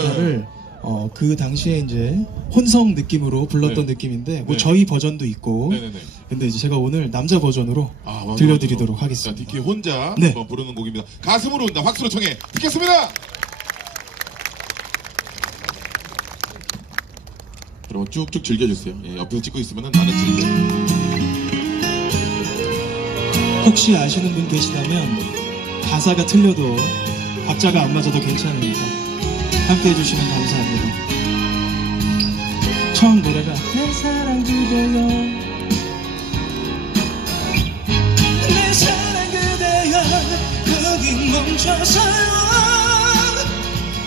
가사를 어, 그 당시에 이제 혼성 느낌으로 불렀던 네. 느낌인데 뭐 네. 저희 버전도 있고 네네네. 근데 이제 제가 오늘 남자 버전으로 아, 맞아, 들려드리도록 맞아. 하겠습니다. 자, 디키 혼자 네. 한번 부르는 곡입니다. 가슴으로 운다 확수로 청해 듣겠습니다. 여러분 쭉쭉 즐겨주세요. 예, 옆에서 찍고 있으면 나는 즐겨. 혹시 아시는 분 계시다면 가사가 틀려도 박자가 안 맞아도 괜찮으니까 함께 해주시면 감사합니다. 처음 노래가 내 사랑 그대여. 내 사랑 그대여. 거기 멈춰서요.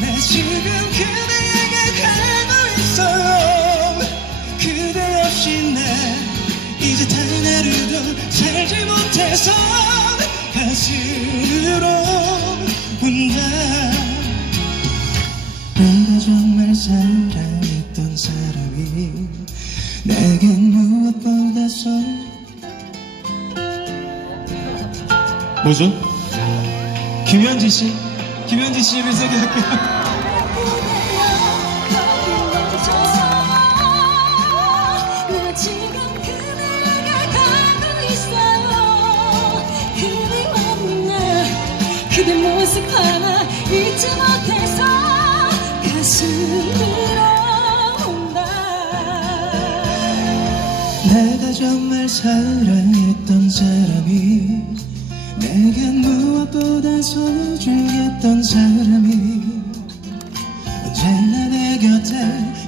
내 지금 그대에게 가고 있어요. 그대 없이 나 이제 단 하루도 살지 못해서 가슴으로 뭐죠? 김현지 씨? 김현지 씨를 소개할게요. 나 지금 그대에게 가고 있어요 그대 모습 하나 잊지 못해서 가슴으로 온다 내가 정말 사랑했던 무엇보다 소중했던 사람이 언제나 내 곁에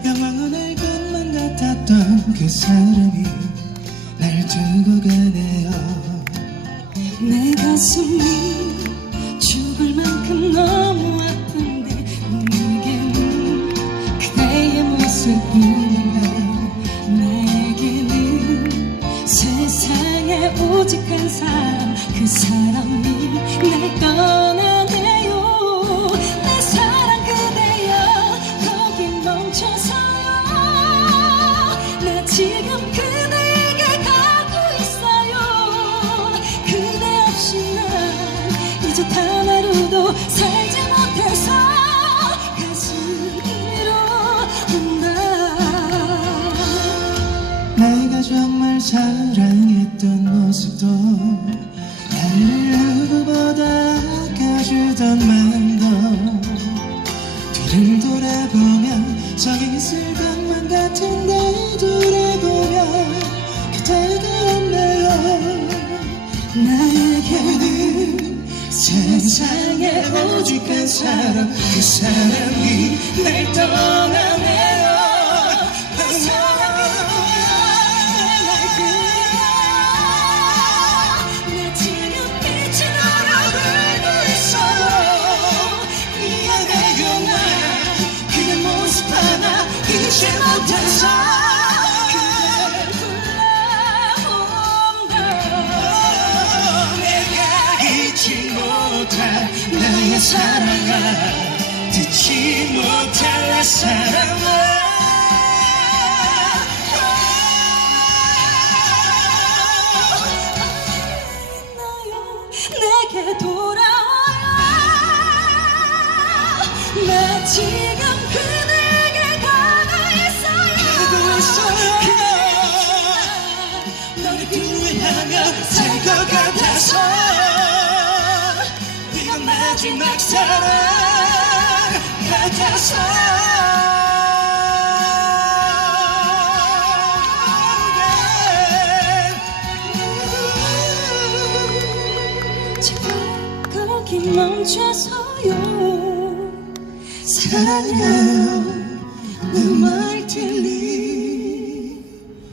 영원할 것만 같았던 그 사람이 날 두고 가네요. 내 가슴이 죽을 만큼 너무 아픈데 내게는 그대의 모습뿐이야 내게는 세상에 오직 한 사람 그 사람이 지금 그대에게 가고 있어요. 그대 없이 난 이제 단 하루도 살지 못해서 가슴으로 온다. 내가 정말 사랑했던 모습도 나를 누구 오직 한 사람 그 사람이 날 떠나네 나의 사랑아 듣지 못할 내 사랑아. 내게 돌아와요 나지 마지막 사랑 같아서. 제발 거기 멈춰서요. 사랑해요. 내말 들리